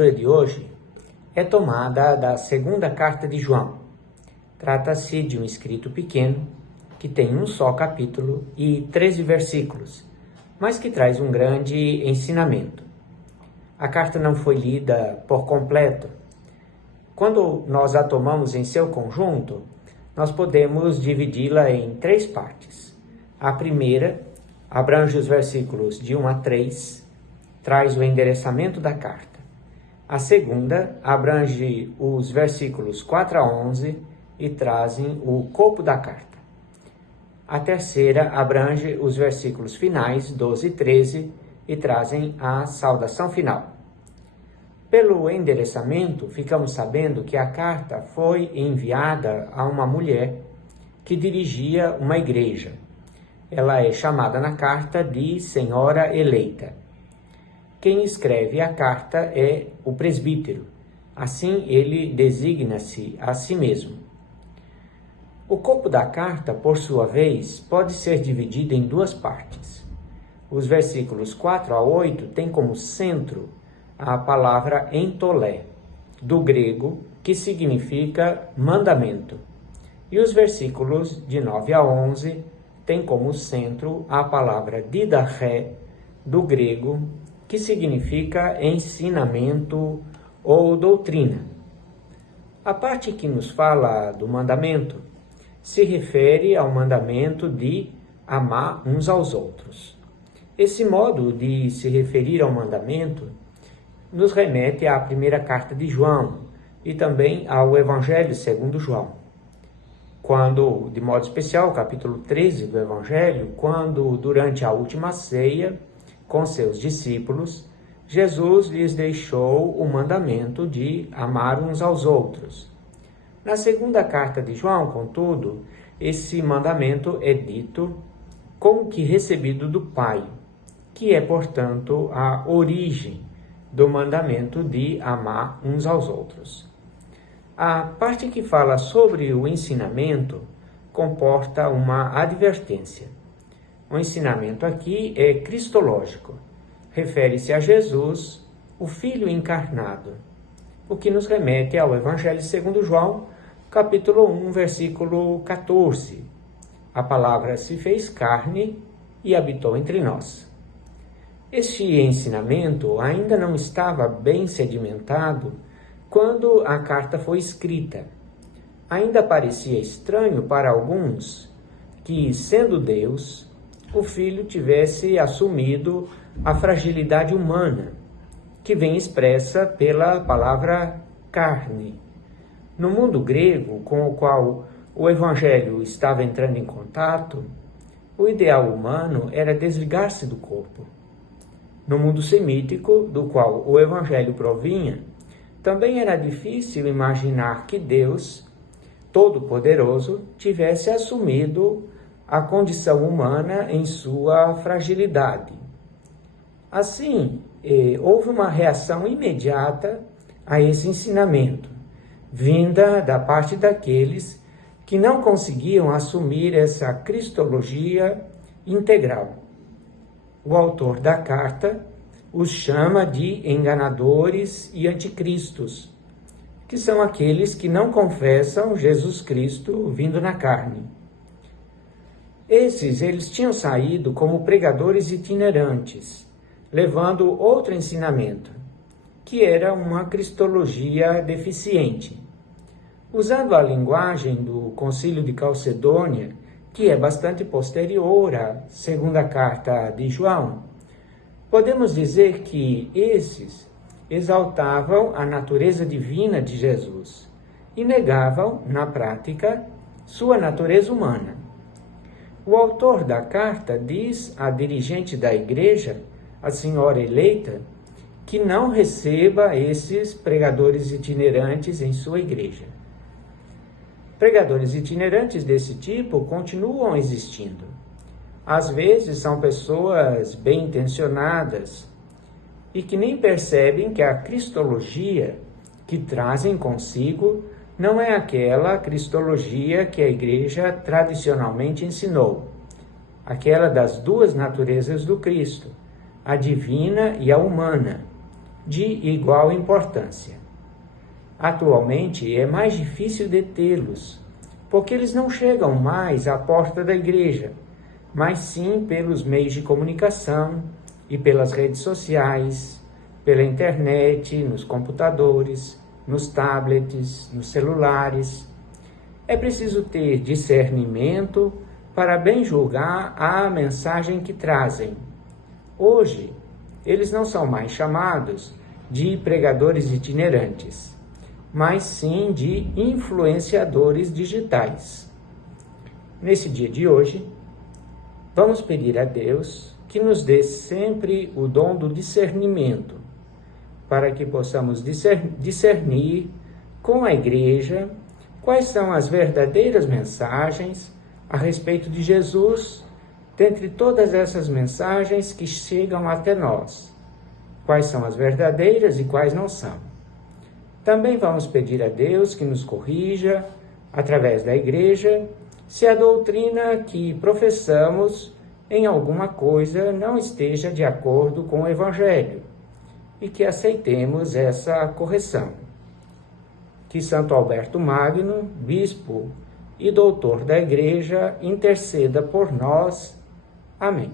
leitura de hoje é tomada da segunda carta de João. Trata-se de um escrito pequeno, que tem um só capítulo e 13 versículos, mas que traz um grande ensinamento. A carta não foi lida por completo. Quando nós a tomamos em seu conjunto, nós podemos dividi-la em 3 partes. A primeira abrange os versículos de 1 a 3, traz o endereçamento da carta. A segunda abrange os versículos 4 a 11 e trazem o corpo da carta. A terceira abrange os versículos finais, 12 e 13, e trazem a saudação final. Pelo endereçamento, ficamos sabendo que a carta foi enviada a uma mulher que dirigia uma igreja. Ela é chamada na carta de Senhora Eleita. Quem escreve a carta é o presbítero. Assim, ele designa-se a si mesmo. O corpo da carta, por sua vez, pode ser dividido em 2 partes. Os versículos 4 a 8 têm como centro a palavra entolé, do grego, que significa mandamento. E os versículos de 9 a 11 têm como centro a palavra didaché, do grego, que significa ensinamento ou doutrina. A parte que nos fala do mandamento se refere ao mandamento de amar uns aos outros. Esse modo de se referir ao mandamento nos remete à primeira carta de João e também ao Evangelho segundo João. Quando, de modo especial, o capítulo 13 do Evangelho, quando durante a última ceia, com seus discípulos, Jesus lhes deixou o mandamento de amar uns aos outros. Na segunda carta de João, contudo, esse mandamento é dito como que recebido do Pai, que é, portanto, a origem do mandamento de amar uns aos outros. A parte que fala sobre o ensinamento comporta uma advertência. O ensinamento aqui é cristológico, refere-se a Jesus, o Filho encarnado, o que nos remete ao Evangelho segundo João, capítulo 1, versículo 14. A palavra se fez carne e habitou entre nós. Este ensinamento ainda não estava bem sedimentado quando a carta foi escrita. Ainda parecia estranho para alguns que, sendo Deus, o Filho tivesse assumido a fragilidade humana, que vem expressa pela palavra carne. No mundo grego, com o qual o Evangelho estava entrando em contato, o ideal humano era desligar-se do corpo. No mundo semítico, do qual o Evangelho provinha, também era difícil imaginar que Deus, Todo-Poderoso, tivesse assumido a condição humana em sua fragilidade. Assim, houve uma reação imediata a esse ensinamento, vinda da parte daqueles que não conseguiam assumir essa cristologia integral. O autor da carta os chama de enganadores e anticristos, que são aqueles que não confessam Jesus Cristo vindo na carne. Eles tinham saído como pregadores itinerantes, levando outro ensinamento, que era uma cristologia deficiente. Usando a linguagem do Concílio de Calcedônia, que é bastante posterior à segunda carta de João, podemos dizer que esses exaltavam a natureza divina de Jesus e negavam, na prática, sua natureza humana. O autor da carta diz à dirigente da igreja, a senhora eleita, que não receba esses pregadores itinerantes em sua igreja. Pregadores itinerantes desse tipo continuam existindo. Às vezes são pessoas bem intencionadas e que nem percebem que a cristologia que trazem consigo não é aquela cristologia que a igreja tradicionalmente ensinou, aquela das 2 naturezas do Cristo, a divina e a humana, de igual importância. Atualmente é mais difícil detê-los, porque eles não chegam mais à porta da igreja, mas sim pelos meios de comunicação e pelas redes sociais, pela internet, nos computadores, nos tablets, nos celulares. É preciso ter discernimento para bem julgar a mensagem que trazem. Hoje, eles não são mais chamados de pregadores itinerantes, mas sim de influenciadores digitais. Nesse dia de hoje, vamos pedir a Deus que nos dê sempre o dom do discernimento, para que possamos discernir com a igreja quais são as verdadeiras mensagens a respeito de Jesus, dentre todas essas mensagens que chegam até nós. Quais são as verdadeiras e quais não são. Também vamos pedir a Deus que nos corrija, através da igreja, se a doutrina que professamos em alguma coisa não esteja de acordo com o Evangelho, e que aceitemos essa correção. Que Santo Alberto Magno, bispo e doutor da Igreja, interceda por nós. Amém.